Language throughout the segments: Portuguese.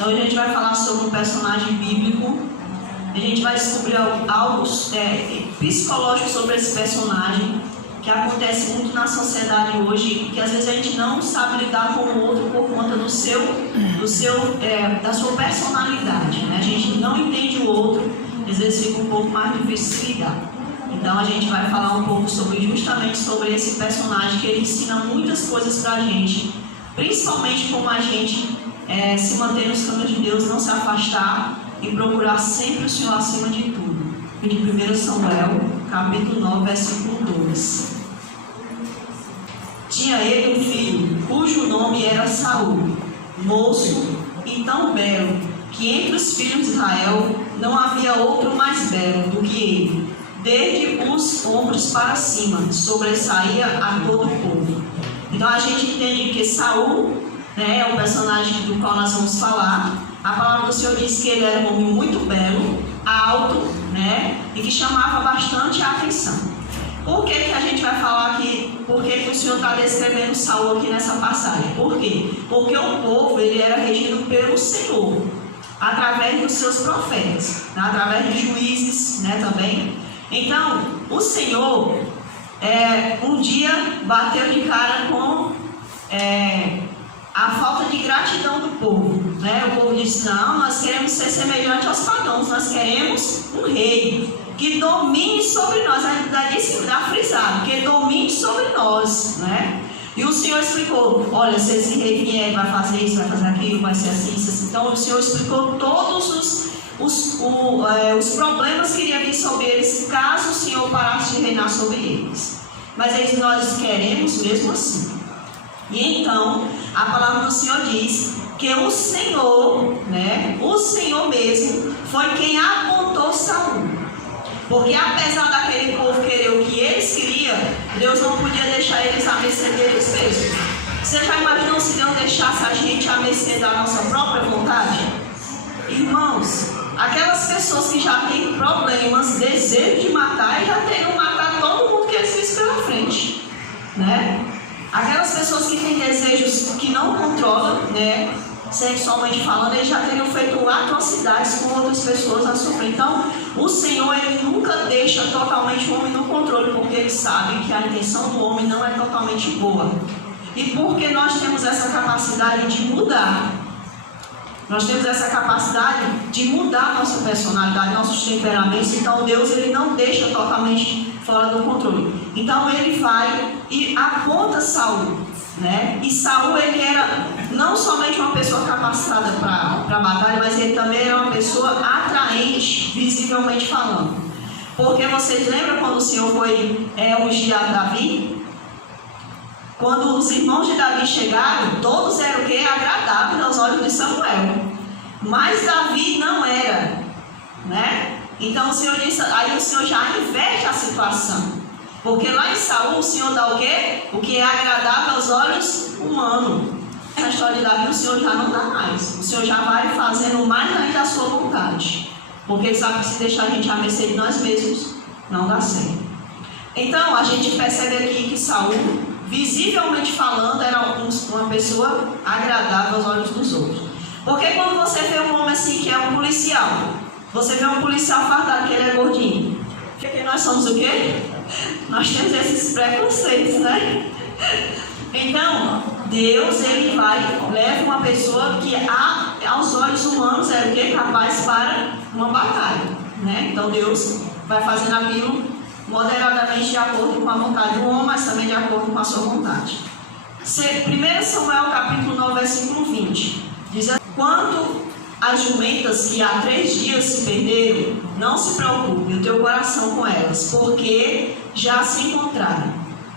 Então a gente vai falar sobre um personagem bíblico. A gente vai descobrir algo psicológico sobre esse personagem, que acontece muito na sociedade hoje, e que às vezes a gente não sabe lidar com o outro por conta da sua personalidade, né? A gente não entende o outro, às vezes fica um pouco mais difícil de lidar. Então a gente vai falar um pouco justamente sobre esse personagem, que ele ensina muitas coisas pra gente, principalmente como a gente se manter nos caminhos de Deus, não se afastar e procurar sempre o Senhor acima de tudo. De 1 Samuel, capítulo 9, versículo 2. Tinha ele um filho, cujo nome era Saul, moço e tão belo, que entre os filhos de Israel não havia outro mais belo do que ele. Desde os ombros para cima, sobressaía a todo o povo. Então a gente entende que Saul, né, é o personagem do qual nós vamos falar. A palavra do Senhor diz que ele era um homem muito belo, alto, né, e que chamava bastante a atenção. Por que a gente vai falar aqui? Por que o Senhor está descrevendo Saul aqui nessa passagem? Por quê? Porque o povo ele era regido pelo Senhor, através dos seus profetas, né, através de juízes, né, também. Então, o Senhor um dia bateu de cara com a falta de gratidão do povo, né? O povo disse: não, nós queremos ser semelhante aos pagãos, nós queremos um rei que domine sobre nós, dá frisado, que domine sobre nós, né? E o Senhor explicou: olha, se esse rei vier, vai fazer isso, vai fazer aquilo, vai ser assim, assim. Então o Senhor explicou todos os problemas que iriam vir sobre eles caso o Senhor parasse de reinar sobre eles. Mas nós queremos mesmo assim. E então a palavra do Senhor diz que o Senhor, né, o Senhor mesmo foi quem apontou Saul. Porque apesar daquele povo querer o que eles queriam, Deus não podia deixar eles à mercê deles mesmos. Você já imaginou se Deus deixasse a gente à mercê da nossa própria vontade? Irmãos, aquelas pessoas que já têm problemas, desejo de matar, e já teriam matado todo mundo que eles vissem pela frente, né? Aquelas pessoas que têm desejos que não controlam, né, sexualmente falando, eles já teriam feito atrocidades com outras pessoas a sofrer. Então, o Senhor, ele nunca deixa totalmente o homem no controle, porque ele sabe que a intenção do homem não é totalmente boa. E porque nós temos essa capacidade de mudar, nós temos essa capacidade de mudar nossa personalidade, nossos temperamentos. Então Deus, ele não deixa totalmente fora do controle. Então ele vai e aponta Saul, né? E Saul, ele era não somente uma pessoa capacitada para a batalha, mas ele também era uma pessoa atraente, visivelmente falando. Porque vocês lembram quando o Senhor foi ungir Davi? Quando os irmãos de Davi chegaram, todos eram o quê? Agradáveis aos olhos de Samuel. Mas Davi não era, né? Então o Senhor disse, aí o Senhor já inverte a situação. Porque lá em Saul o Senhor dá o quê? O que é agradável aos olhos humanos. Na história de Davi o Senhor já não dá mais. O Senhor já vai fazendo mais ainda a sua vontade. Porque ele sabe que se deixar a gente à mercê de nós mesmos, não dá certo. Então a gente percebe aqui que Saul, visivelmente falando, era uma pessoa agradável aos olhos dos outros. Porque quando você vê um homem assim que é um policial, você vê um policial fardado que ele é gordinho, porque nós somos o quê? Nós temos esses preconceitos, né? Então, Deus, ele leva uma pessoa que aos olhos humanos é o quê? Capaz para uma batalha, né? Então Deus vai fazendo aquilo moderadamente de acordo com a vontade do homem, mas também de acordo com a sua vontade. 1 Samuel capítulo 9, versículo 20 diz assim: quanto às jumentas que há 3 dias se perderam, não se preocupe o teu coração com elas, porque já se encontraram,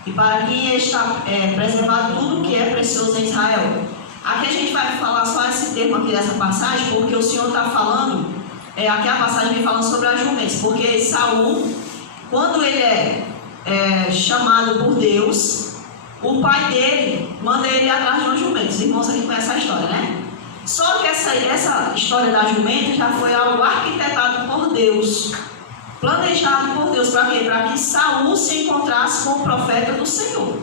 e para quem está preservado tudo que é precioso em Israel. Aqui a gente vai falar só esse termo aqui dessa passagem, porque o Senhor está falando, aqui a passagem vem falando sobre as jumentas, porque Saul, quando ele é chamado por Deus, o pai dele manda ele atrás de uma jumenta. Os irmãos aqui conhecem a história, né? Só que essa história da jumenta já foi algo arquitetado por Deus, planejado por Deus. Para quê? Para que Saul se encontrasse com o profeta do Senhor.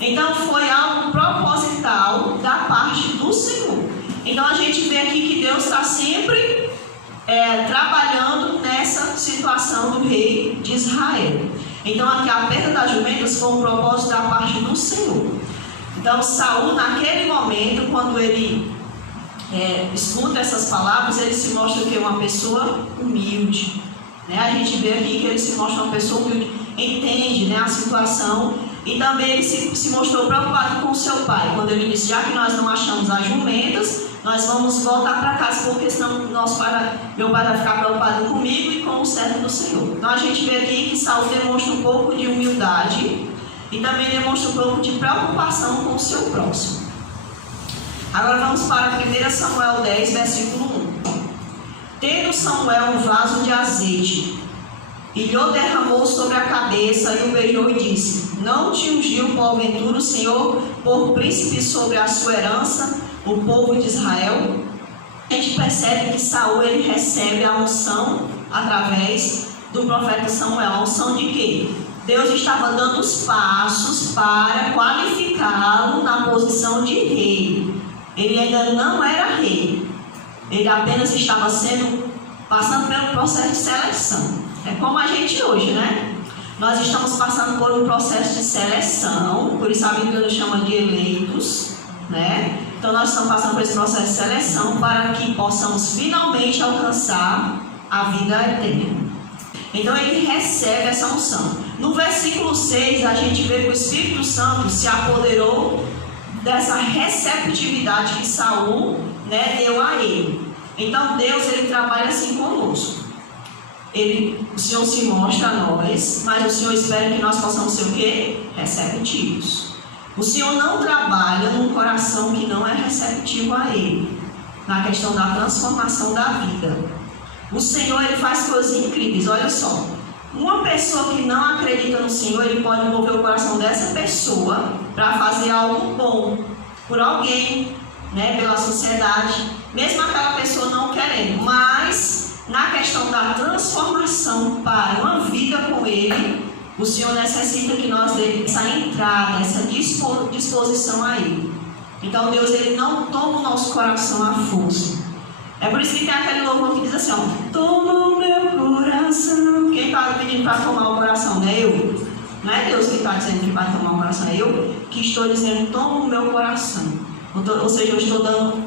Então foi algo proposital da parte do Senhor. Então a gente vê aqui que Deus está sempre trabalhando nessa situação do rei de Israel. Então aqui a perda das jumentas foi um propósito da parte do Senhor. Então Saul, naquele momento, quando ele escuta essas palavras, ele se mostra que é uma pessoa humilde, né? A gente vê aqui que ele se mostra uma pessoa humilde, entende, né, a situação, e também ele se mostrou preocupado com o seu pai, quando ele disse: já que nós não achamos as jumentas, nós vamos voltar para casa, porque senão meu pai vai ficar preocupado comigo e com o servo do Senhor. Então a gente vê aqui que Saul demonstra um pouco de humildade e também demonstra um pouco de preocupação com o seu próximo. Agora vamos para 1 Samuel 10, versículo 1. Tendo Samuel um vaso de azeite, e lhe derramou sobre a cabeça, e o beijou e disse: não te ungiu porventura o Senhor por príncipe sobre a sua herança, o povo de Israel? A gente percebe que Saul, ele recebe a unção através do profeta Samuel. A unção de quê? Deus estava dando os passos para qualificá-lo na posição de rei. Ele ainda não era rei, ele apenas estava passando pelo processo de seleção. É como a gente hoje, né? Nós estamos passando por um processo de seleção, por isso a Bíblia nos chama de eleitos, né? Então nós estamos passando por esse processo de seleção para que possamos finalmente alcançar a vida eterna. Então ele recebe essa unção. No versículo 6 a gente vê que o Espírito Santo se apoderou dessa receptividade que Saul, né, deu a ele. Então Deus, ele trabalha assim conosco. O Senhor se mostra a nós, mas o Senhor espera que nós possamos ser o quê? Receptivos. O Senhor não trabalha num coração que não é receptivo a Ele, na questão da transformação da vida. O Senhor, ele faz coisas incríveis. Olha só, uma pessoa que não acredita no Senhor, ele pode mover o coração dessa pessoa para fazer algo bom por alguém, né, pela sociedade, mesmo aquela pessoa não querendo. Mas na questão da transformação para uma vida com Ele, o Senhor necessita que nós demos essa entrada, essa disposição a Ele. Então Deus, ele não toma o nosso coração à força. É por isso que tem aquele louvor que diz assim, ó: toma o meu coração. Quem está pedindo para tomar o coração? Não é eu. Não é Deus que está dizendo que vai tomar o coração, é eu que estou dizendo: toma o meu coração. Ou seja, eu estou dando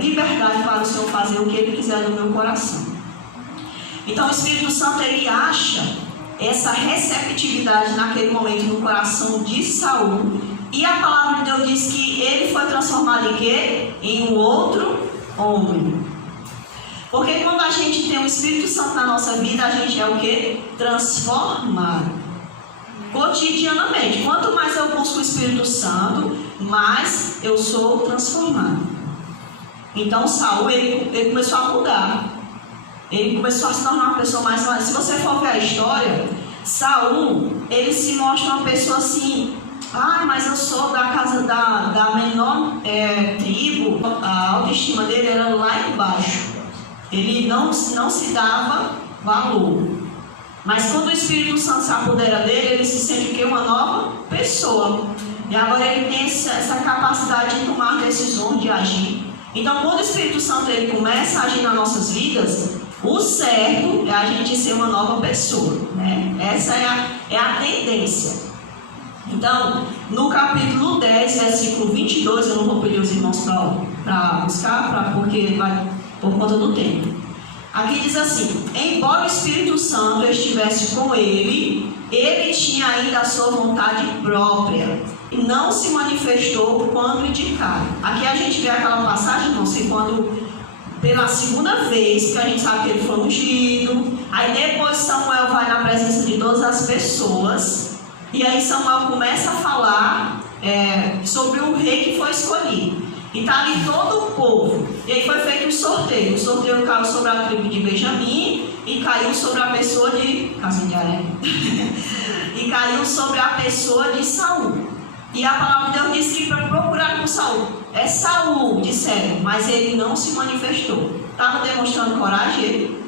liberdade para o Senhor fazer o que Ele quiser no meu coração. Então o Espírito Santo, ele acha essa receptividade naquele momento no coração de Saul, e a palavra de Deus diz que ele foi transformado em quê? Em um outro homem. Porque quando a gente tem o Espírito Santo na nossa vida, a gente é o quê? Transformado. Cotidianamente. Quanto mais eu busco o Espírito Santo, mais eu sou transformado. Então Saul, ele começou a mudar. Ele começou a se tornar uma pessoa mais... Se você for ver a história, Saul, ele se mostra uma pessoa assim... mas eu sou da casa da menor tribo. A autoestima dele era lá embaixo. Ele não se dava valor. Mas quando o Espírito Santo se apodera dele, ele se sente que uma nova pessoa. E agora ele tem essa capacidade de tomar decisões, de agir. Então quando o Espírito Santo ele começa a agir nas nossas vidas, o certo é a gente ser uma nova pessoa, né? Essa é a tendência. Então, no capítulo 10, versículo 22, eu não vou pedir os irmãos para buscar, porque vai por conta do tempo. Aqui diz assim: embora o Espírito Santo estivesse com ele, ele tinha ainda a sua vontade própria e não se manifestou quando indicado. Aqui a gente vê aquela passagem, não sei quando, pela segunda vez, que a gente sabe que ele foi ungido. Aí depois Samuel vai na presença de todas as pessoas, e aí Samuel começa a falar sobre o rei que foi escolhido. E está ali todo o povo. E aí foi feito um sorteio. O sorteio caiu sobre a tribo de Benjamim e caiu sobre a pessoa de Casim de Aranha. E caiu sobre a pessoa de Saul. E a palavra de Deus diz que para procurar por Saul. É Saul, disseram, mas ele não se manifestou. Estava demonstrando coragem ele?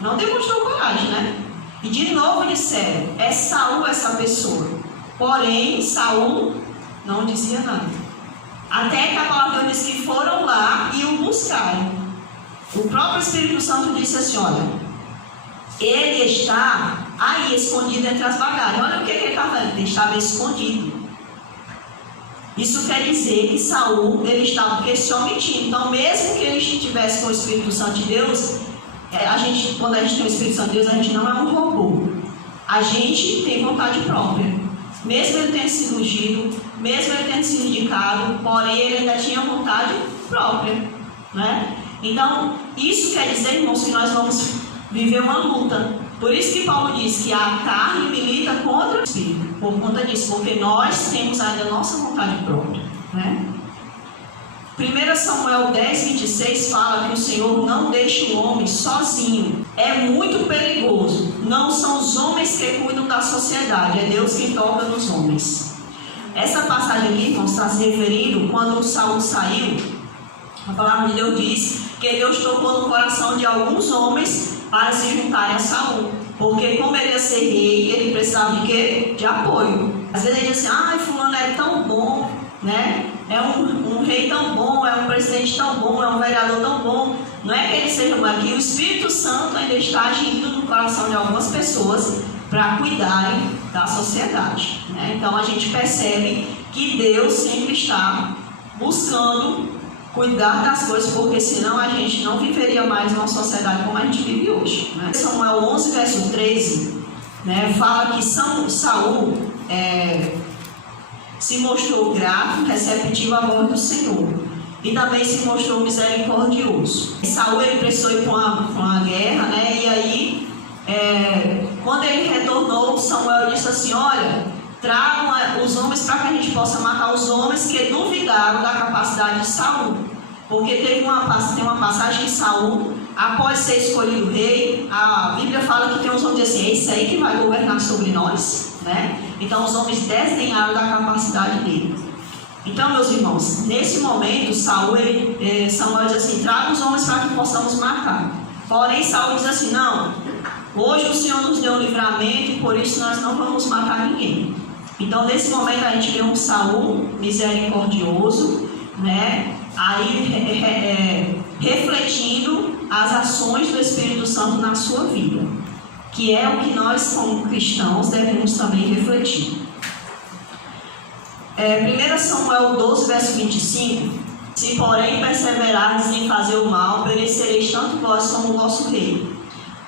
Não demonstrou coragem, né? E de novo disseram, é Saul essa pessoa. Porém, Saul não dizia nada. Até que a palavra de Deus diz que foram lá e o buscaram. O próprio Espírito Santo disse assim, olha, ele está aí escondido entre as bagagens. Olha o que ele estava fazendo, ele estava escondido. Isso quer dizer que Saul, ele estava se omitindo. Então, mesmo que ele estivesse com o Espírito Santo de Deus, quando a gente tem o Espírito Santo de Deus, a gente não é um robô. A gente tem vontade própria. Mesmo ele tendo sido ungido, mesmo ele tendo sido indicado, porém ele ainda tinha vontade própria, né? Então, isso quer dizer, irmãos, que nós vamos viver uma luta. Por isso que Paulo diz que a carne milita contra o Espírito. Por conta disso, porque nós temos ainda a nossa vontade própria, né? 1 Samuel 10, 26 fala que o Senhor não deixa o homem sozinho. É muito perigoso. Não são os homens que cuidam da sociedade, é Deus quem toca nos homens. Essa passagem aqui, irmãos, está se referindo quando Saul saiu. A palavra de Deus diz que Deus tocou no coração de alguns homens para se juntarem a Saul. Porque como ele ia ser rei, ele precisava de quê? De apoio. Às vezes ele diz assim, ai, fulano é tão bom, né? É um rei tão bom, é um presidente tão bom, é um vereador tão bom. Não é que ele seja bom aqui, o Espírito Santo ainda está agindo no coração de algumas pessoas para cuidarem da sociedade, né? Então a gente percebe que Deus sempre está buscando cuidar das coisas, porque senão a gente não viveria mais numa sociedade como a gente vive hoje, né? Samuel 11, verso 13, né, fala que Saul se mostrou grato, receptivo à voz do Senhor, e também se mostrou misericordioso. Saul, ele precisou ir para uma guerra, né? E aí, quando ele retornou, Samuel disse assim, olha, tragam os homens para que a gente possa matar os homens que duvidaram da capacidade de Saul. Porque tem uma passagem que Saul, após ser escolhido rei, a Bíblia fala que tem uns homens assim, é esse aí que vai governar sobre nós, né? Então os homens desdenharam da capacidade dele. Então, meus irmãos, nesse momento, Samuel diz assim, traga os homens para que possamos matar. Porém, Saul diz assim, não, hoje o Senhor nos deu um livramento e por isso nós não vamos matar ninguém. Então, nesse momento, a gente vê um Saul misericordioso, né? Aí, refletindo as ações do Espírito Santo na sua vida, que é o que nós, como cristãos, devemos também refletir. 1 Samuel 12, verso 25, se porém perseverardes em fazer o mal, perecereis tanto vós como o vosso rei.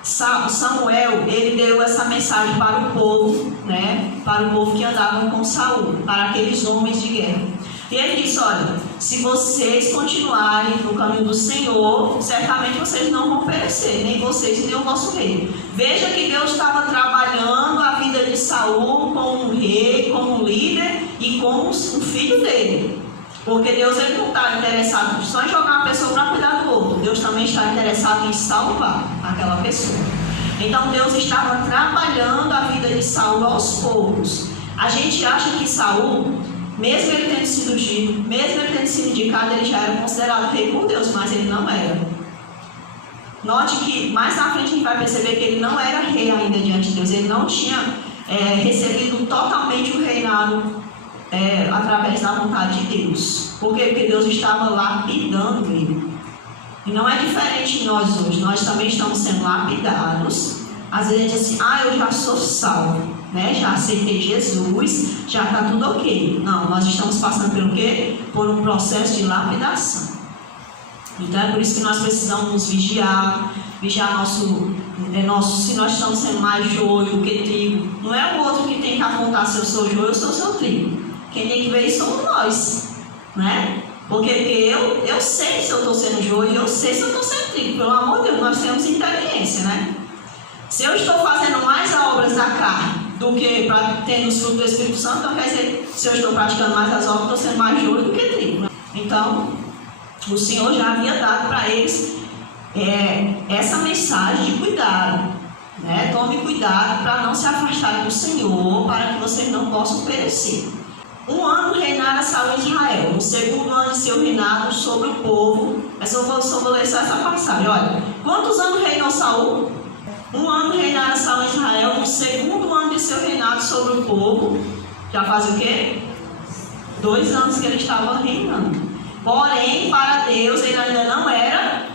Samuel, ele deu essa mensagem para o povo, né, para o povo que andava com Saul, para aqueles homens de guerra. E ele disse, olha, se vocês continuarem no caminho do Senhor, certamente vocês não vão perecer, nem vocês nem o vosso rei. Veja que Deus estava trabalhando a vida de Saul como um rei, como um líder e como um filho dele. Porque Deus, ele não está interessado só em jogar uma pessoa para cuidar do outro. Deus também está interessado em salvar aquela pessoa. Então Deus estava trabalhando a vida de Saul aos poucos. A gente acha que Saul, mesmo ele tendo sido ungido, mesmo ele tendo sido indicado, ele já era considerado rei por Deus, mas ele não era. Note que mais na frente a gente vai perceber que ele não era rei ainda diante de Deus. Ele não tinha recebido totalmente o reinado através da vontade de Deus. Por quê? Porque Deus estava lapidando ele. E não é diferente de nós hoje. Nós também estamos sendo lapidados. Às vezes a gente diz assim, eu já sou salvo, né? Já aceitei Jesus, já está tudo ok. Não, nós estamos passando pelo quê? Por um processo de lapidação. Então é por isso que nós precisamos nos vigiar se nós estamos sendo mais joio do que trigo. Não é o outro que tem que apontar se eu sou joio ou se eu sou trigo. Quem tem que ver isso somos nós, né? Porque eu sei se eu estou sendo joio e eu sei se eu estou sendo trigo. Pelo amor de Deus, nós temos inteligência, né? Se eu estou fazendo mais obras da carne do que para ter os frutos do Espírito Santo, então quer dizer, se eu estou praticando mais as obras, estou sendo mais joio do que trigo, né? Então, o Senhor já havia dado para eles essa mensagem de cuidado, né? Tome cuidado para não se afastarem do Senhor, para que vocês não possam perecer. 1 ano reinara Saul em Israel, no segundo ano de seu reinado sobre o povo. Só vou ler só essa passagem. Olha, quantos anos reinou Saul? 1 ano reinara Saul em Israel, no segundo ano de seu reinado sobre o povo. Já faz o quê? 2 anos que ele estava reinando. Porém, para Deus, ele ainda não era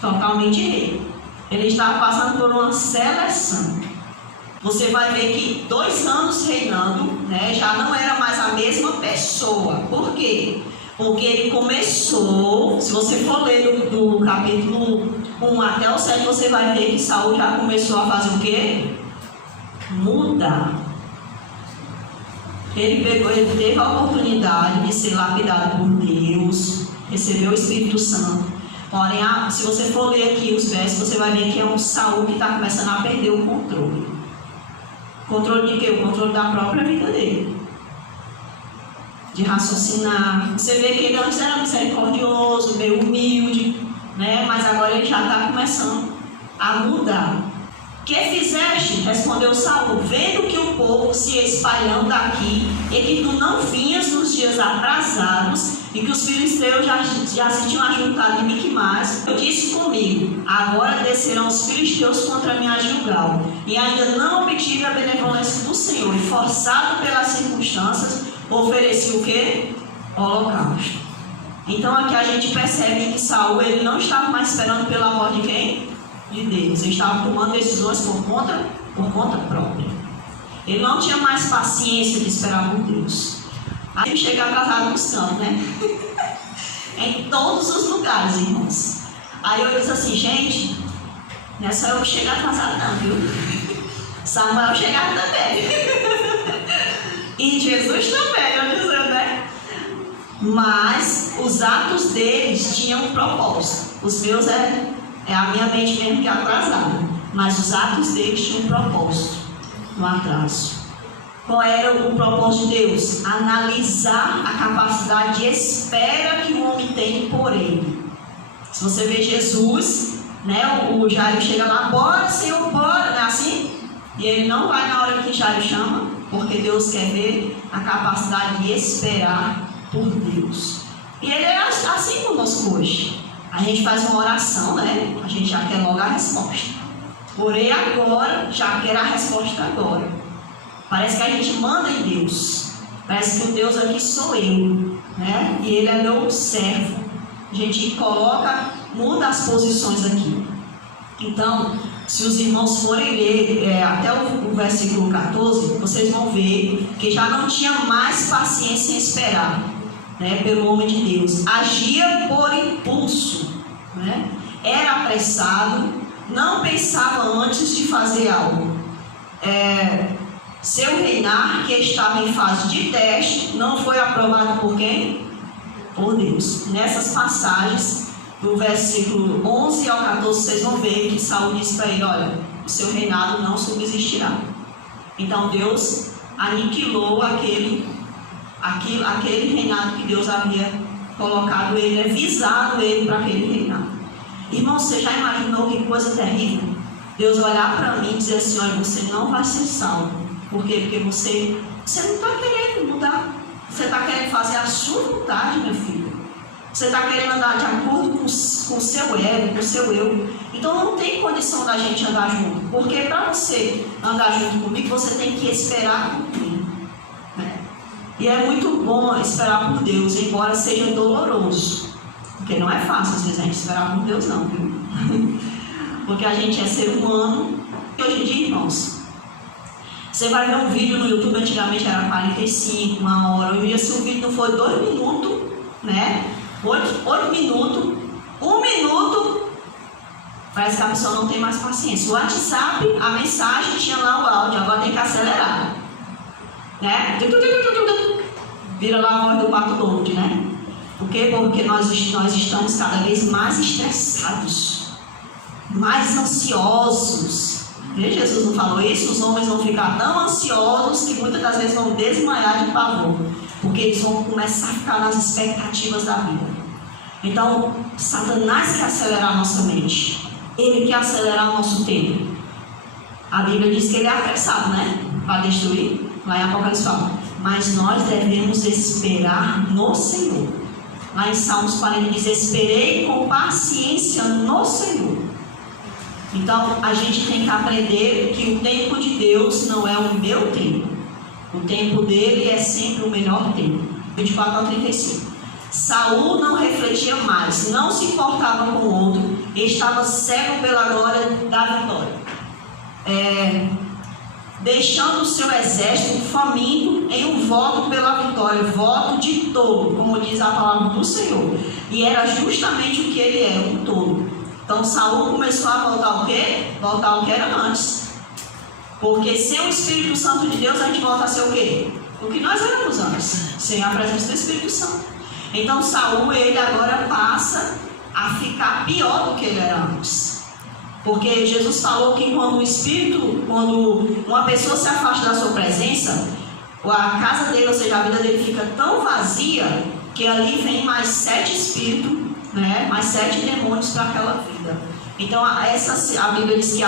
totalmente rei. Ele estava passando por uma seleção. Você vai ver que 2 anos reinando, né, já não era mais a mesma pessoa. Por quê? Porque ele começou, se você for ler do capítulo 1 até o 7, você vai ver que Saul já começou a fazer o quê? Mudar. Ele teve a oportunidade de ser lapidado por Deus, recebeu o Espírito Santo. Porém, se você for ler aqui os versos, você vai ver que é um Saul que está começando a perder o controle. Controle de quê? O controle da própria vida dele. De raciocinar. Você vê que ele antes era misericordioso, meio humilde, né? Mas agora ele já está começando a mudar. Que fizeste? Respondeu Saul, vendo que o povo se ia espalhando daqui, e que tu não vinhas nos dias atrasados, e que os filisteus já se tinham ajuntado em Miquimás, eu disse comigo, agora descerão os filisteus contra mim a Gilgal, e ainda não obtive a benevolência do Senhor, e forçado pelas circunstâncias, ofereci o quê? Holocausto. Então aqui a gente percebe que Saul, ele não estava mais esperando pela voz de quem? De Deus. Ele estava tomando decisões por conta própria. Ele não tinha mais paciência de esperar por Deus. Aí chega atrasado nos campos, né? Em todos os lugares, irmãos. Aí eu disse assim, gente, não é só eu que chego atrasado não, viu? Samuel chegava também. E Jesus também, eu dizendo, né? Mas os atos deles tinham um propósito. Os meus é a minha mente mesmo que é atrasada. Mas os atos deles tinham um propósito no atraso. Qual era o propósito de Deus? Analisar a capacidade de espera que o homem tem por ele. Se você vê Jesus, né, o Jairo chega lá, bora Senhor, bora, não é assim? E ele não vai na hora que Jairo chama, porque Deus quer ver a capacidade de esperar por Deus. E ele é assim conosco hoje. A gente faz uma oração, né? A gente já quer logo a resposta. Orei agora, já quero a resposta agora. Parece que a gente manda em Deus. Parece que o Deus aqui sou eu, né? E Ele é meu servo. A gente muda as posições aqui. Então, se os irmãos forem ler até o versículo 14, vocês vão ver que já não tinha mais paciência em esperar, né, pelo homem de Deus. Agia por impulso, né? Era apressado, não pensava antes de fazer algo. Seu reinar, que estava em fase de teste, não foi aprovado por quem? Por Deus. Nessas passagens, do versículo 11 ao 14, vocês vão ver que Saul disse para ele, olha, o seu reinado não subsistirá. Então Deus aniquilou aquele reinado que Deus havia colocado ele, visado ele para aquele reinado. Irmão, você já imaginou que coisa terrível? Deus olhar para mim e dizer assim, olha, você não vai ser salvo. Por quê? Porque você não está querendo mudar. Você está querendo fazer a sua vontade, meu filho. Você está querendo andar de acordo com o seu ego, com o seu eu. Então não tem condição da gente andar junto. Porque para você andar junto comigo, você tem que esperar por mim. E é muito bom esperar por Deus, embora seja doloroso. Porque não é fácil, às vezes, a gente esperar por Deus, não, viu? Porque a gente é ser humano. E hoje em dia, irmãos, você vai ver um vídeo no YouTube, antigamente era 45, 1 hora. Hoje em dia, se o vídeo não for 2 minutos, né? 8 minutos, 1 minuto, parece que a pessoa não tem mais paciência. O WhatsApp, a mensagem, tinha lá o áudio, agora tem que acelerar. Né? Vira lá a voz do Pato Donald, né? Por quê? Porque nós estamos cada vez mais estressados, mais ansiosos. Jesus não falou isso? Os homens vão ficar tão ansiosos que muitas das vezes vão desmaiar de pavor, porque eles vão começar a ficar nas expectativas da vida. Então, Satanás quer acelerar a nossa mente. Ele quer acelerar o nosso tempo. A Bíblia diz que ele é apressado, né? Para destruir. Lá em Apocalipse fala, mas nós devemos esperar no Senhor. Lá em Salmos 40 diz, esperei com paciência no Senhor. Então, a gente tem que aprender que o tempo de Deus não é o meu tempo. O tempo dele é sempre o melhor tempo. 24 ao 35. Saul não refletia mais, não se importava com o outro, estava cego pela glória da vitória. Deixando o seu exército faminto em um voto pela vitória, voto de tolo, como diz a palavra do Senhor. E era justamente o que ele era, um tolo. Então Saul começou a voltar o quê? Voltar ao que era antes. Porque sem o Espírito Santo de Deus, a gente volta a ser o quê? O que nós éramos antes, sem a presença do Espírito Santo. Então Saul, ele agora passa a ficar pior do que ele era antes. Porque Jesus falou que quando uma pessoa se afasta da sua presença, a casa dele, ou seja, a vida dele fica tão vazia, que ali vem mais 7 espíritos, né, mais 7 demônios para aquela vida. Então a Bíblia diz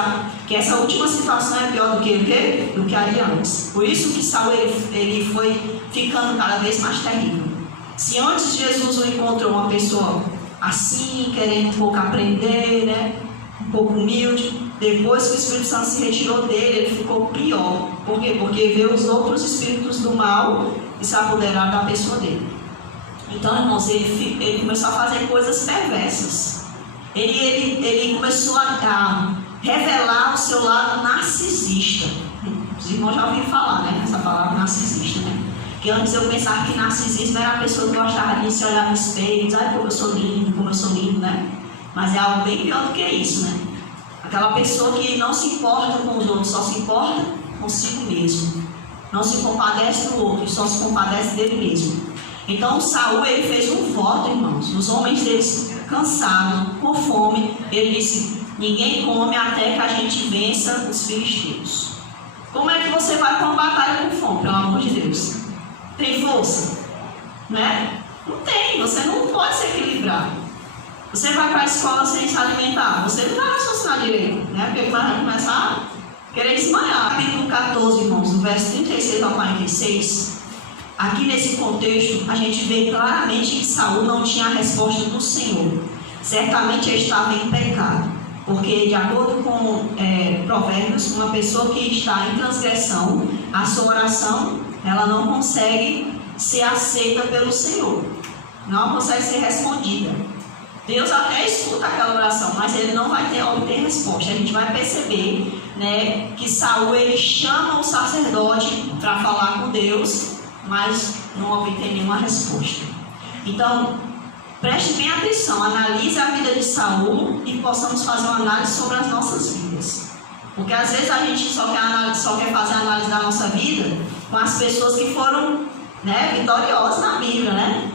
que essa última situação é pior do que o quê? Do que a de antes. Por isso que Saul ele foi ficando cada vez mais terrível. Se antes Jesus o encontrou uma pessoa assim, querendo um pouco aprender, né, um pouco humilde, depois que o Espírito Santo se retirou dele, ele ficou pior. Por quê? Porque veio os outros espíritos do mal e se apoderaram da pessoa dele. Então, irmãos, ele começou a fazer coisas perversas. Ele começou a revelar o seu lado narcisista. Os irmãos já ouviram falar, né, essa palavra narcisista, né? Que antes eu pensava que narcisismo era a pessoa que gostava de se olhar no espelho e dizer, ai, como eu sou lindo, né? Mas é algo bem pior do que isso, né? Aquela pessoa que não se importa com os outros, só se importa consigo mesmo. Não se compadece do outro, só se compadece dele mesmo. Então Saul, ele fez um voto, irmãos. Os homens deles, cansados, com fome, ele disse, ninguém come até que a gente vença os filisteus. Como é que você vai para uma batalha com fome, pelo amor de Deus? Tem força? Né? Não tem, você não pode se equilibrar. Você vai para a escola sem se alimentar, você não vai raciocinar direito, né? Porque vai começar a querer desmaiar. Capítulo 14, irmãos, no verso 36 ao 46, aqui nesse contexto, a gente vê claramente que Saul não tinha a resposta do Senhor. Certamente ele estava em pecado, porque de acordo com Provérbios, uma pessoa que está em transgressão, a sua oração, ela não consegue ser aceita pelo Senhor, não consegue ser respondida. Deus até escuta aquela oração, mas ele não vai obter resposta. A gente vai perceber, né, que Saul, ele chama o sacerdote para falar com Deus, mas não obtém nenhuma resposta. Então, preste bem atenção, analise a vida de Saul e possamos fazer uma análise sobre as nossas vidas. Porque às vezes a gente só quer fazer a análise da nossa vida com as pessoas que foram, né, vitoriosas na Bíblia, né?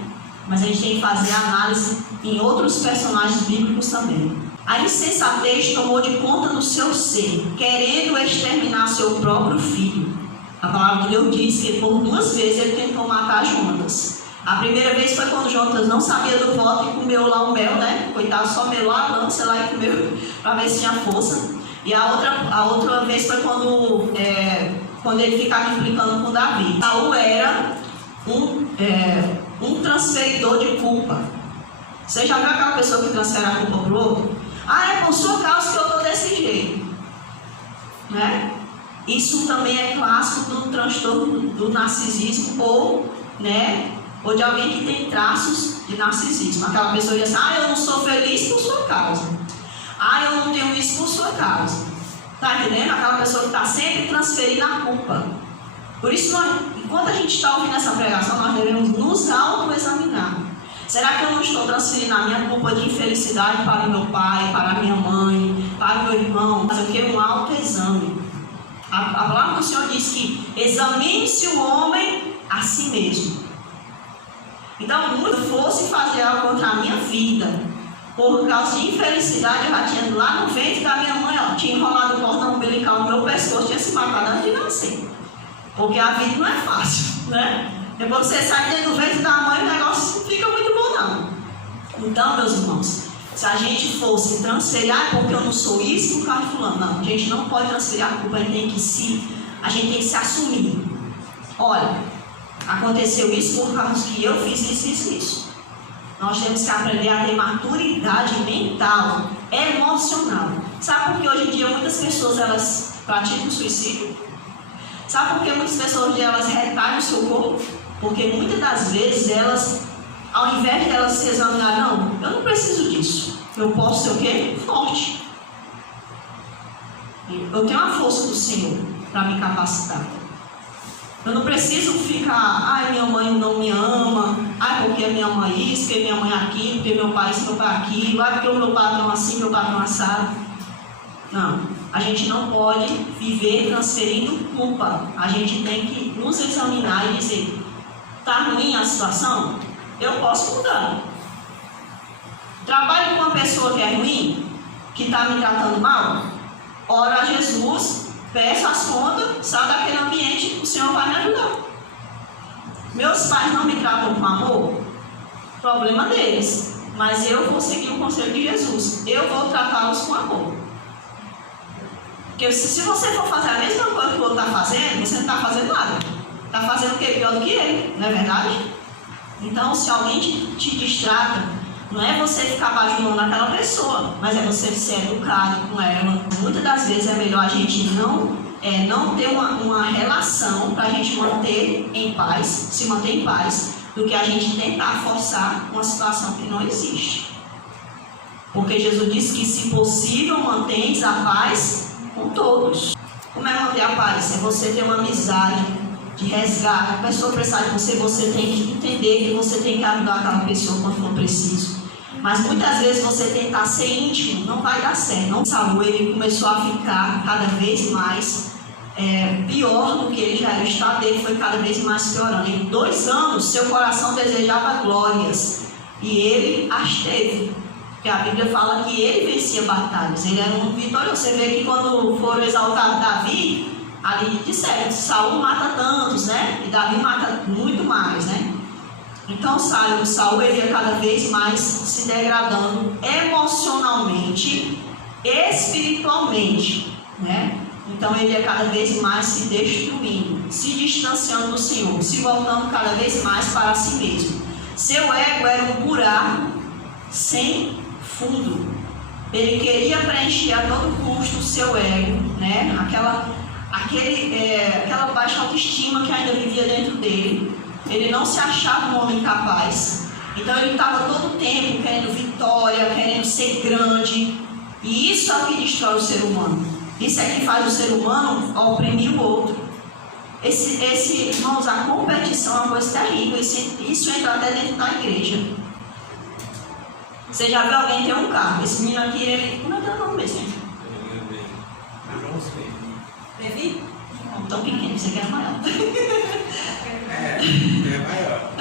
Mas a gente tem que fazer a análise em outros personagens bíblicos também. A insensatez tomou de conta do seu ser, querendo exterminar seu próprio filho. A palavra de Deus diz que por 2 vezes ele tentou matar Jonatas. A primeira vez foi quando Jonatas não sabia do voto e comeu lá o mel, né? Coitado, só melou a lança lá e comeu para ver se tinha força. E a outra vez foi quando ele ficava implicando com Davi. Saul era um transferidor de culpa. Você já viu aquela pessoa que transfere a culpa para o outro? Ah, é por sua causa que eu estou desse jeito, né? Isso também é clássico do transtorno do narcisismo ou de alguém que tem traços de narcisismo. Aquela pessoa diz assim, ah, eu não sou feliz por sua causa, ah, eu não tenho isso por sua causa. Tá entendendo? Aquela pessoa que está sempre transferindo a culpa. Por isso, enquanto a gente está ouvindo essa pregação, nós devemos nos autoexaminar. Será que eu não estou transferindo a minha culpa de infelicidade para o meu pai, para a minha mãe, para o meu irmão? Fazer o que? Um autoexame. A palavra do Senhor diz que examine-se o homem a si mesmo. Então, se eu fosse fazer algo contra a minha vida, por causa de infelicidade, eu já tinha lá no ventre da minha mãe, ó, tinha enrolado o cordão umbilical no meu pescoço, tinha se matado antes de nascer. Porque a vida não é fácil, né? Depois que você sai dentro do ventre da mãe, o negócio não fica muito bom, não. Então, meus irmãos, se a gente fosse transferir, porque eu não sou isso, por causa de fulano. Não, a gente não pode transferir a culpa, a gente tem que se assumir. Olha, aconteceu isso por causa que eu fiz isso. Nós temos que aprender a ter maturidade mental, emocional. Sabe por que hoje em dia muitas pessoas elas praticam suicídio? Sabe por que muitas pessoas hoje elas retalham o seu corpo? Porque muitas das vezes elas, ao invés de elas se examinar, não, eu não preciso disso. Eu posso ser o quê? Forte. Eu tenho a força do Senhor para me capacitar. Eu não preciso ficar, ai, minha mãe não me ama, ai, porque minha mãe isso, porque minha mãe aquilo, porque meu pai isso, meu pai aquilo, ai, porque o meu patrão assim, meu patrão assado. Não, a gente não pode viver transferindo culpa. A gente tem que nos examinar e dizer, está ruim a situação? Eu posso mudar. Trabalho com uma pessoa que é ruim, que está me tratando mal, ora a Jesus, peço as contas, sai daquele ambiente, o Senhor vai me ajudar. Meus pais não me tratam com amor, problema deles, mas eu vou seguir o conselho de Jesus, eu vou tratá-los com amor. Porque se você for fazer a mesma coisa que o outro está fazendo, você não está fazendo nada. Está fazendo o que? Pior do que ele, não é verdade? Então, se alguém te distrata, não é você ficar bajulando aquela pessoa, mas é você ser educado com ela. Muitas das vezes é melhor a gente não ter uma relação para a gente manter em paz, se manter em paz, do que a gente tentar forçar uma situação que não existe. Porque Jesus disse que, se possível, mantenha a paz com todos. Como é manter a paz? É você ter uma amizade de resgate. A pessoa precisar de você, você tem que entender que você tem que ajudar aquela pessoa quando for preciso. Mas muitas vezes você tentar ser íntimo não vai dar certo. Não, Saul, ele começou a ficar cada vez mais pior do que ele já era. O estado dele foi cada vez mais piorando. Em 2 anos, seu coração desejava glórias e ele as teve. Porque a Bíblia fala que ele vencia batalhas. Ele era um vitorioso. Você vê que quando foram exaltar Davi, ali disseram, Saul mata tantos, né? E Davi mata muito mais, né? Então Saul ele ia cada vez mais se degradando emocionalmente, espiritualmente, né? Então ele ia cada vez mais se destruindo, se distanciando do Senhor, se voltando cada vez mais para si mesmo. Seu ego era um buraco sem fundo. Ele queria preencher a todo custo o seu ego, né? Aquela baixa autoestima que ainda vivia dentro dele. Ele não se achava um homem capaz. Então ele estava todo o tempo querendo vitória, querendo ser grande. E isso é o que destrói o ser humano. Isso é que faz o ser humano oprimir o outro. Irmãos, a competição é uma coisa terrível. Isso entra até dentro da igreja. Você já viu alguém ter um carro? Esse menino aqui, ele... Como é que é o nome mesmo? Levi? Não, tão pequeno, você quer maior. É maior.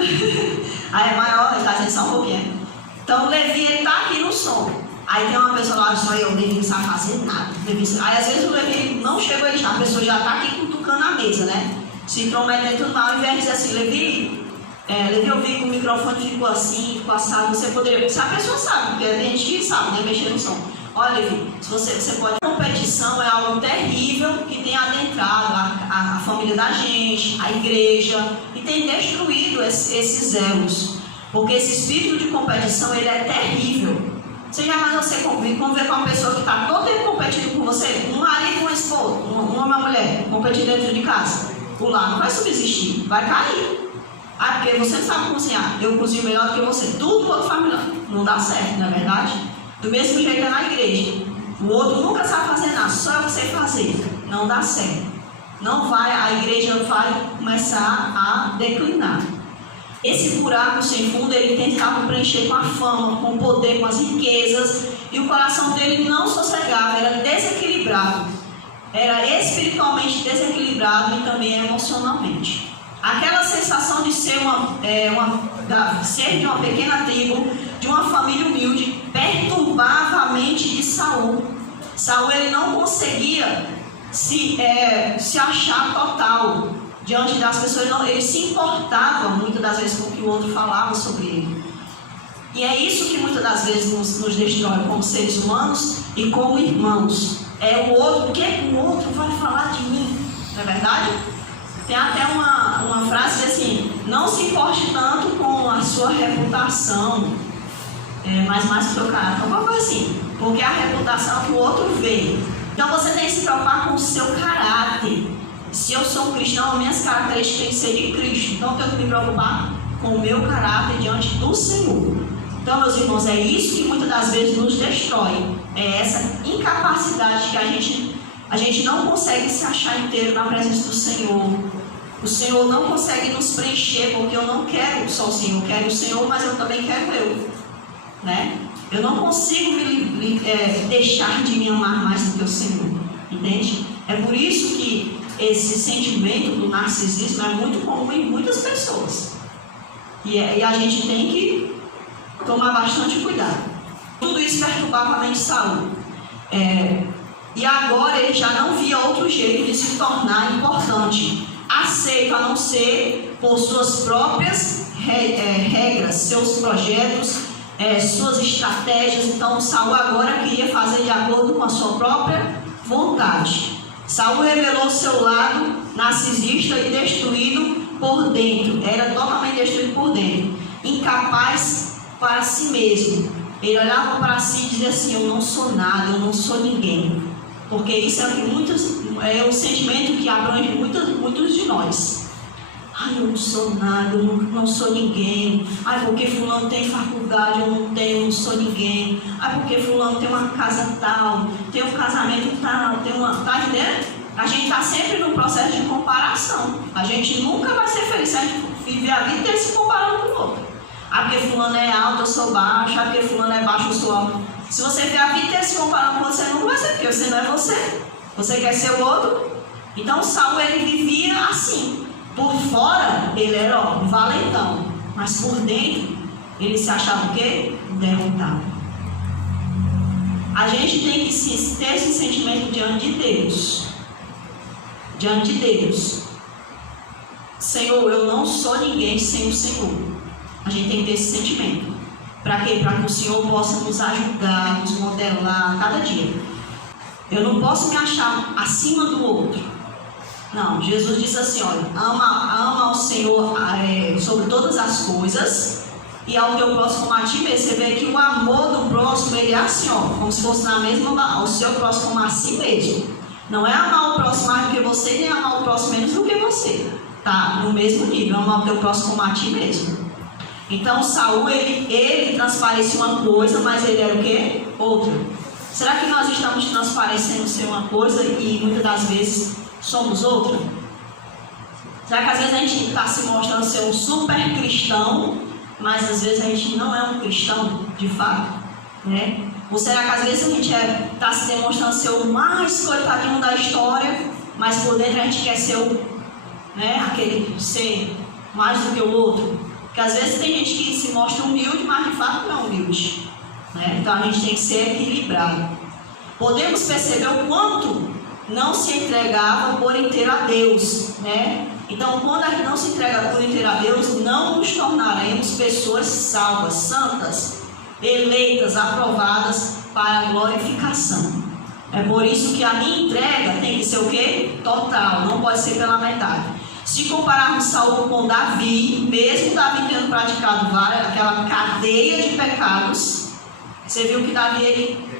Ah, é maior, ele está dizendo só um pouquinho. Então o Levi, ele está aqui no som. Aí tem uma pessoa lá, só eu, o Levi não sabe fazer nada. Aí às vezes o Levi não chegou aí já, a pessoa já está aqui cutucando a mesa, né? Se intrometendo tudo mal, ao invés de dizer assim, Levi, eu vi que o microfone ficou assim, ficou assado, você poderia... Se a pessoa sabe, porque a gente que sabe, né? Mexer no som. Olha, Levi, se você pode... A competição é algo terrível que tem adentrado a família da gente, a igreja, e tem destruído esses elos. Porque esse espírito de competição, ele é terrível. Você jamais você conviver com uma pessoa que está todo tempo competindo com você, um marido com uma esposa, um homem e uma mulher, competindo dentro de casa. O lar não vai subsistir, vai cair. Ah, porque você não sabe cozinhar, eu cozinho melhor do que você. Tudo o outro faz melhor. Não dá certo, não é verdade? Do mesmo jeito é na igreja. O outro nunca sabe fazer nada, só eu sei fazer. Não dá certo. Não vai, a igreja vai começar a declinar. Esse buraco sem fundo, ele tentava preencher com a fama, com o poder, com as riquezas, e o coração dele não sossegava, era desequilibrado. Era espiritualmente desequilibrado e também emocionalmente. Aquela sensação de ser ser de uma pequena tribo, de uma família humilde, perturbava a mente de Saul. Saul, ele não conseguia se achar total diante das pessoas. Ele se importava muitas das vezes com o que o outro falava sobre ele. E é isso que muitas das vezes nos destrói como seres humanos e como irmãos. É o outro, o que o outro vai falar de mim? Não é verdade? Tem até uma frase que assim, não se importe tanto com a sua reputação, mas mais com o seu caráter, alguma coisa assim, porque a reputação que o outro vê. Então você tem que se preocupar com o seu caráter. se eu sou um cristão, minhas características têm que ser de Cristo. Então eu tenho que me preocupar com o meu caráter diante do Senhor. Então, meus irmãos, é isso que muitas das vezes nos destrói. É essa incapacidade que a gente não consegue se achar inteiro na presença do Senhor. O Senhor não consegue nos preencher, porque eu não quero só o Senhor. Eu quero o Senhor, mas eu também quero eu. Né? Eu não consigo deixar de me amar mais do que o Senhor. Entende? É por isso que esse sentimento do narcisismo é muito comum em muitas pessoas. E a gente tem que tomar bastante cuidado. Tudo isso perturbava a mente de Saul. E agora ele já não via outro jeito de se tornar importante, aceito, a não ser por suas próprias regras, seus projetos, suas estratégias. Então Saul agora queria fazer de acordo com a sua própria vontade. Saul revelou seu lado narcisista e destruído por dentro. Era totalmente destruído por dentro, incapaz para si mesmo. Ele olhava para si e dizia assim: eu não sou nada, eu não sou ninguém. Porque isso é o sentimento que abrange muitos de nós. Ai, eu não sou nada, eu não sou ninguém. Ai, porque fulano tem faculdade, eu não tenho, eu não sou ninguém. Ai, porque fulano tem uma casa tal, tem um casamento tal, tem uma... Tá entendendo? A gente está sempre num processo de comparação. A gente nunca vai ser feliz se a gente viver a vida inteira se comparando com o outro. Ah, porque fulano é alto, eu sou baixo. Ah, porque fulano é baixo, eu sou alto. Se você viver a vida inteira se comparando com você, nunca vai ser, porque você não é você. Você quer ser o outro. Então Saul, ele vivia assim. Por fora, ele era valentão. Mas por dentro, ele se achava o quê? Derrotado. A gente tem que ter esse sentimento diante de Deus. Diante de Deus. Senhor, eu não sou ninguém sem o Senhor. A gente tem que ter esse sentimento. Para quê? Para que o Senhor possa nos ajudar, nos modelar cada dia. Eu não posso me achar acima do outro. Não, Jesus disse assim, olha, ama ao Senhor sobre todas as coisas e ao teu próximo como a ti mesmo. Você vê que o amor do próximo, ele é assim, ó, como se fosse na mesma, o seu próximo como a si mesmo. Não é amar o próximo mais do que você, nem amar o próximo menos do que você. Tá no mesmo nível, amar o teu próximo como a ti mesmo. Então Saul, ele transparecia uma coisa, mas ele era o quê? Outra. Será que nós estamos transparecendo ser uma coisa e muitas das vezes somos outra? Será que às vezes a gente está se mostrando ser um super cristão, mas às vezes a gente não é um cristão de fato, né? Ou será que às vezes a gente está se demonstrando ser o mais coitadinho da história, mas por dentro a gente quer ser aquele ser mais do que o outro? Porque às vezes tem gente que se mostra humilde, mas de fato não é humilde, né? Então a gente tem que ser equilibrado. Podemos perceber o quanto não se entregava por inteiro a Deus, né? Então, quando a gente não se entrega por inteiro a Deus, não nos tornaremos pessoas salvas, santas, eleitas, aprovadas para a glorificação. É por isso que a minha entrega tem que ser o quê? Total, não pode ser pela metade. Se compararmos Saul com Davi, mesmo Davi tendo praticado aquela cadeia de pecados, você viu que Davi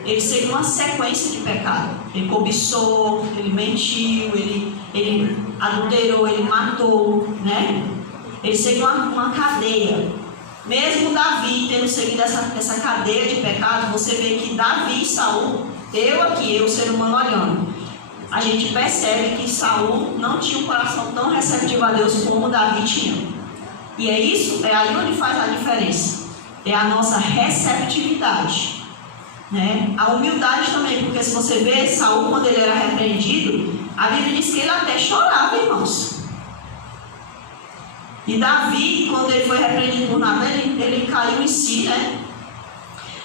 ele seguiu uma sequência de pecado. Ele cobiçou, ele mentiu, ele adulterou, ele matou, né? Ele seguiu uma cadeia. Mesmo Davi tendo seguido essa cadeia de pecado, você vê que Davi e Saul, eu, ser humano olhando, a gente percebe que Saul não tinha um coração tão receptivo a Deus como Davi tinha. E é aí onde faz a diferença. É a nossa receptividade, né? A humildade também, porque se você vê Saul, quando ele era repreendido, a Bíblia diz que ele até chorava, irmãos. E Davi, quando ele foi repreendido por Nabé, ele caiu em si, né?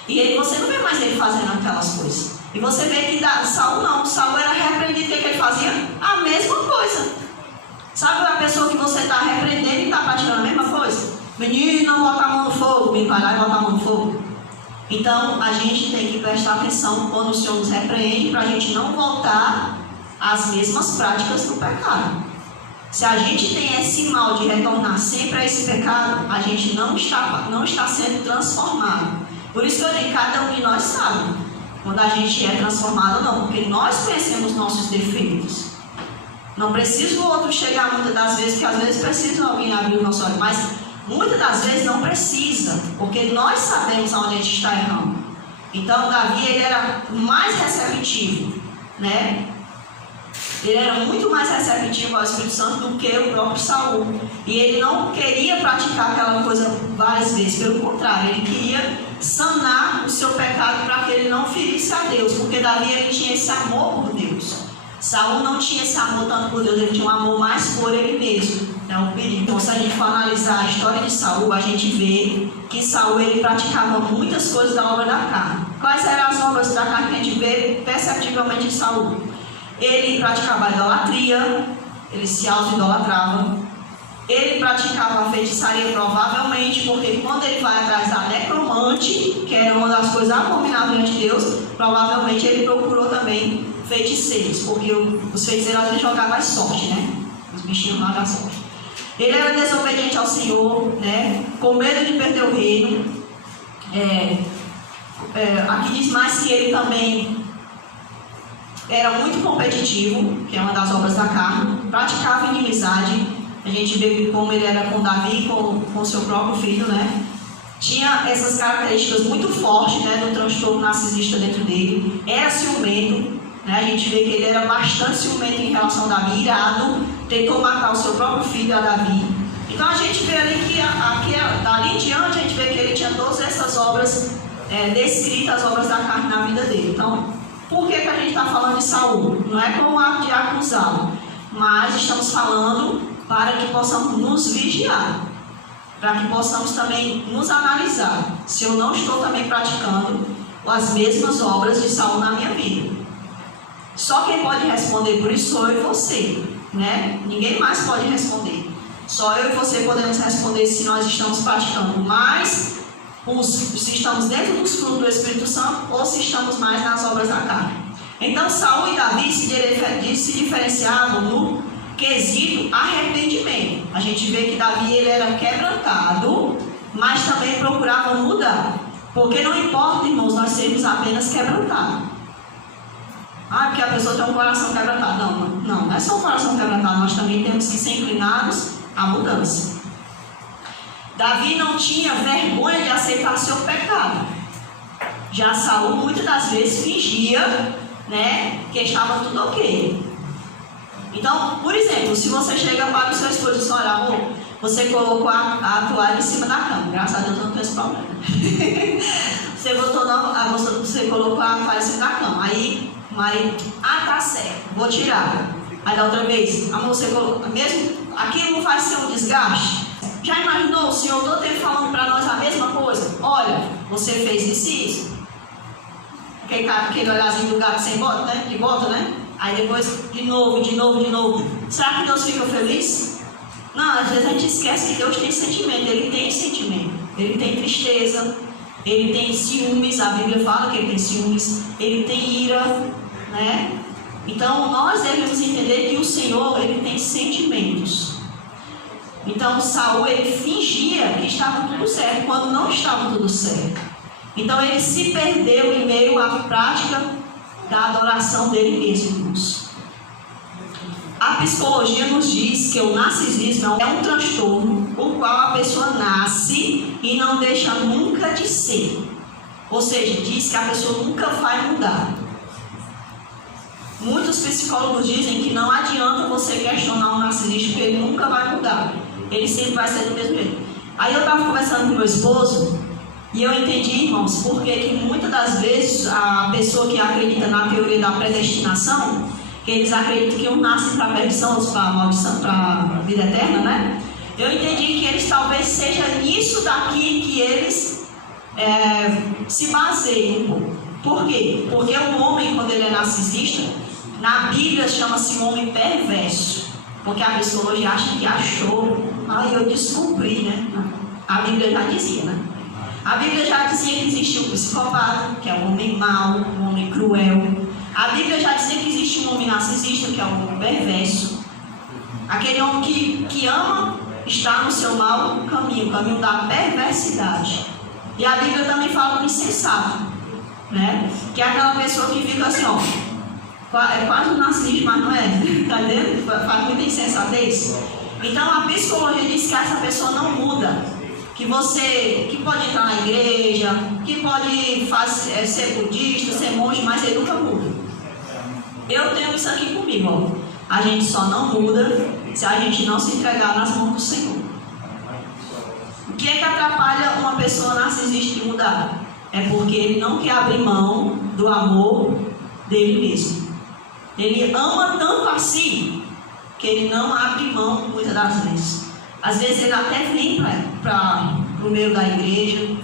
E você não vê mais ele fazendo aquelas coisas. E você vê que Saul não, Saul era repreendido, o que ele fazia? A mesma coisa. Sabe a pessoa que você está repreendendo e está praticando a mesma coisa? Menino, não bota a mão no fogo, menino, vai lá e bota a mão no fogo. Então, a gente tem que prestar atenção quando o Senhor nos repreende, para a gente não voltar às mesmas práticas do pecado. Se a gente tem esse mal de retornar sempre a esse pecado, a gente não está sendo transformado. Por isso que eu digo, cada um de nós sabe quando a gente é transformado ou não, porque nós conhecemos nossos defeitos. Não precisa o outro chegar muitas das vezes, porque às vezes precisa alguém abrir o nosso olho, mas muitas das vezes não precisa, porque nós sabemos aonde a gente está errando. Então Davi, ele era mais receptivo, né? Ele era muito mais receptivo ao Espírito Santo do que o próprio Saul. E ele não queria praticar aquela coisa várias vezes, pelo contrário, ele queria sanar o seu pecado para que ele não ferisse a Deus, porque Davi, ele tinha esse amor por Deus. Saul não tinha esse amor tanto por Deus, ele tinha um amor mais por ele mesmo. É um perigo. Então, se a gente for analisar a história de Saul, a gente vê que Saul, ele praticava muitas coisas da obra da carne. Quais eram as obras da carne que a gente vê perceptivelmente em Saul? Ele praticava a idolatria, ele se auto-idolatrava. Ele praticava a feitiçaria, provavelmente, porque quando ele vai atrás da necromante, que era uma das coisas abomináveis diante de Deus, provavelmente ele procurou também feiticeiros, porque os feiticeiros às vezes jogavam a sorte, né? Os bichinhos lá da sorte. Ele era desobediente ao Senhor, né? Com medo de perder o reino. Aqui diz mais que ele também era muito competitivo, que é uma das obras da carne, praticava inimizade. A gente vê como ele era com Davi, com seu próprio filho, né? Tinha essas características muito fortes, né, do transtorno narcisista dentro dele. Era ciumento, né? A gente vê que ele era bastante ciumento em relação a Davi, irado, tentou matar o seu próprio filho, a Davi. Então a gente vê ali que dali em diante a gente vê que ele tinha todas essas obras descritas, as obras da carne na vida dele. Então, por que a gente está falando de Saul? Não é como ato de acusá-lo, mas estamos falando para que possamos nos vigiar, para que possamos também nos analisar se eu não estou também praticando as mesmas obras de Saul na minha vida. Só quem pode responder por isso sou eu e você, né? Ninguém mais pode responder. Só eu e você podemos responder se nós estamos praticando mais, se estamos dentro dos frutos do Espírito Santo ou se estamos mais nas obras da carne. Então Saul e Davi se diferenciavam no quesito arrependimento. A gente vê que Davi, ele era quebrantado, mas também procurava mudar. Porque não importa, irmãos, nós sermos apenas quebrantados. Porque a pessoa tem um coração quebrantado. Não é só um coração quebrantado, nós também temos que ser inclinados à mudança. Davi não tinha vergonha de aceitar seu pecado. Já Saul muitas das vezes fingia, né, que estava tudo ok. Então, por exemplo, se você chega para o seu esposo e diz: olha, amor, você colocou a toalha em cima da cama. Graças a Deus eu não tenho esse problema. Você colocou a toalha em cima da cama. Aí, marido, tá certo, vou tirar. Aí da outra vez, amor, você colocou. Mesmo aquilo não faz ser um desgaste. Já imaginou o Senhor todo tempo falando para nós a mesma coisa? Olha, você fez isso. Aquele olhazinho do gato sem bota, né? De bota, né? Aí depois, de novo. Será que Deus fica feliz? Não, às vezes a gente esquece que Deus tem sentimento. Ele tem sentimento. Ele tem tristeza. Ele tem ciúmes. A Bíblia fala que ele tem ciúmes. Ele tem ira, né? Então, nós devemos entender que o Senhor, ele tem sentimentos. Então, Saul, ele fingia que estava tudo certo, quando não estava tudo certo. Então, ele se perdeu em meio à prática da adoração dele mesmo. A psicologia nos diz que o narcisismo é um transtorno o qual a pessoa nasce e não deixa nunca de ser. Ou seja, diz que a pessoa nunca vai mudar. Muitos psicólogos dizem que não adianta você questionar um narcisista, porque ele nunca vai mudar. Ele sempre vai ser do mesmo jeito. Aí eu estava conversando com meu esposo e eu entendi, irmãos, porque muitas das vezes a pessoa que acredita na teoria da predestinação, que eles acreditam que um nasce para a perdição, outros para a maldição, para a vida eterna, né? Eu entendi que eles talvez seja nisso daqui que eles se baseiam um pouco. Por quê? Porque o homem, quando ele é narcisista, na Bíblia chama-se um homem perverso. Porque a psicologia acha que achou. Eu descobri, né? A Bíblia já dizia, né? A Bíblia já dizia que existia um psicopata, que é um homem mau, um homem cruel. A Bíblia já dizia que existe um homem narcisista, que é um homem perverso. Aquele homem que ama estar no seu mau caminho, o caminho da perversidade. E a Bíblia também fala do insensato, né? Que é aquela pessoa que fica assim, É quase um narcisismo, mas não é. Está entendendo? Faz muita insensatez. Então a psicologia diz que essa pessoa não muda. Que pode entrar na igreja, que pode ser budista, ser monge, mas ele nunca muda. Eu tenho isso aqui comigo, ó. A gente só não muda se a gente não se entregar nas mãos do Senhor. O que é que atrapalha uma pessoa narcisista de mudar? É porque ele não quer abrir mão do amor dele mesmo. Ele ama tanto a si que ele não abre mão muitas das vezes. Às vezes ele até vem para o meio da igreja,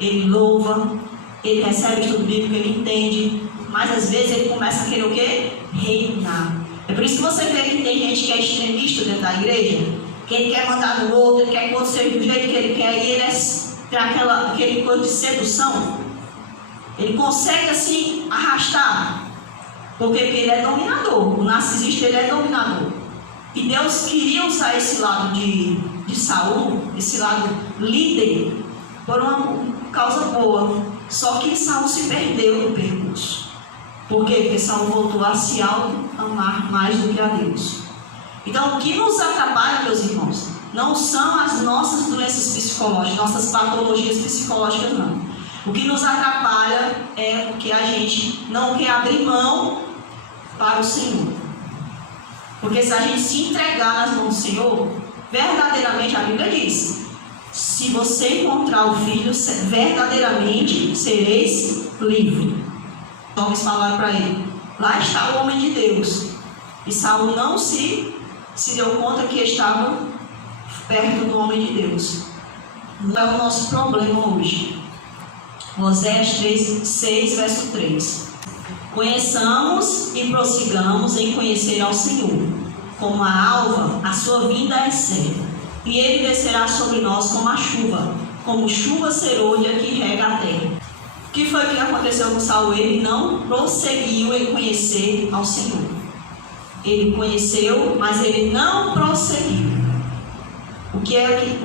ele louva, ele recebe estudo bíblico, ele entende, mas às vezes ele começa a querer o quê? Reinar. É por isso que você vê que tem gente que é extremista dentro da igreja, que ele quer mandar no outro, ele quer que o outro seja do jeito que ele quer, e ele tem aquele coisa de sedução. Ele consegue assim arrastar, porque ele é dominador. O narcisista, ele é dominador. E Deus queria usar esse lado de Saul, esse lado líder, por uma causa boa. Só que Saul se perdeu no percurso. Por quê? Porque Saul voltou a se auto-amar mais do que a Deus. Então, o que nos atrapalha, meus irmãos, não são as nossas doenças psicológicas, nossas patologias psicológicas, não. O que nos atrapalha é porque a gente não quer abrir mão para o Senhor. Porque se a gente se entregar nas mãos do Senhor, verdadeiramente a Bíblia diz: se você encontrar o Filho, verdadeiramente sereis livre. Homens falaram para ele: lá está o homem de Deus. E Saul não se deu conta que estava perto do homem de Deus. Não é o nosso problema hoje. Oséias 6, verso 3. Conheçamos e prossigamos em conhecer ao Senhor. Como a alva, a sua vinda é certa, e ele descerá sobre nós como chuva serôdia que rega a terra. O que foi que aconteceu com Saul? Ele não prosseguiu em conhecer ao Senhor. Ele conheceu, mas ele não prosseguiu.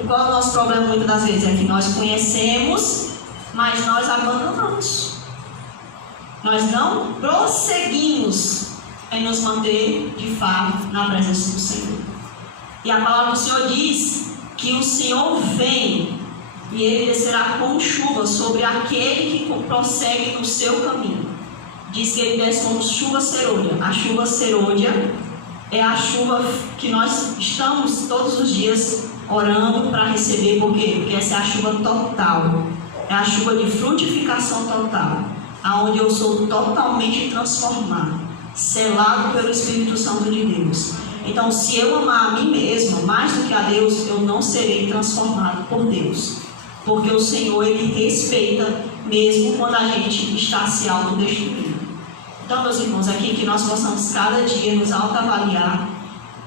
Qual é o nosso problema muitas das vezes? É que nós conhecemos, mas nós abandonamos. Nós não prosseguimos em nos manter de fato na presença do Senhor. E a palavra do Senhor diz que o Senhor vem e ele descerá com chuva sobre aquele que prossegue no seu caminho. Diz que ele desce como chuva serôdia. A chuva serôdia é a chuva que nós estamos todos os dias orando para receber. Por quê? Porque essa é a chuva total. É a chuva de frutificação total, aonde eu sou totalmente transformado, selado pelo Espírito Santo de Deus. Então, se eu amar a mim mesmo mais do que a Deus, eu não serei transformado por Deus, porque o Senhor, ele respeita mesmo quando a gente está se autodestruindo. Então, meus irmãos, aqui que nós possamos cada dia nos autoavaliar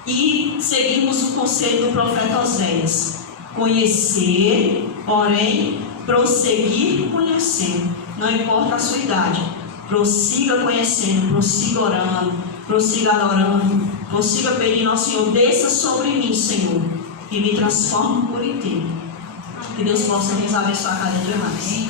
e seguirmos o conselho do profeta Oséias: conhecer, porém prosseguir conhecendo. Não importa a sua idade, prossiga conhecendo, prossiga orando, prossiga adorando, prossiga pedindo ao Senhor: desça sobre mim, Senhor, e me transforme por inteiro. Que Deus possa nos abençoar cada dia mais.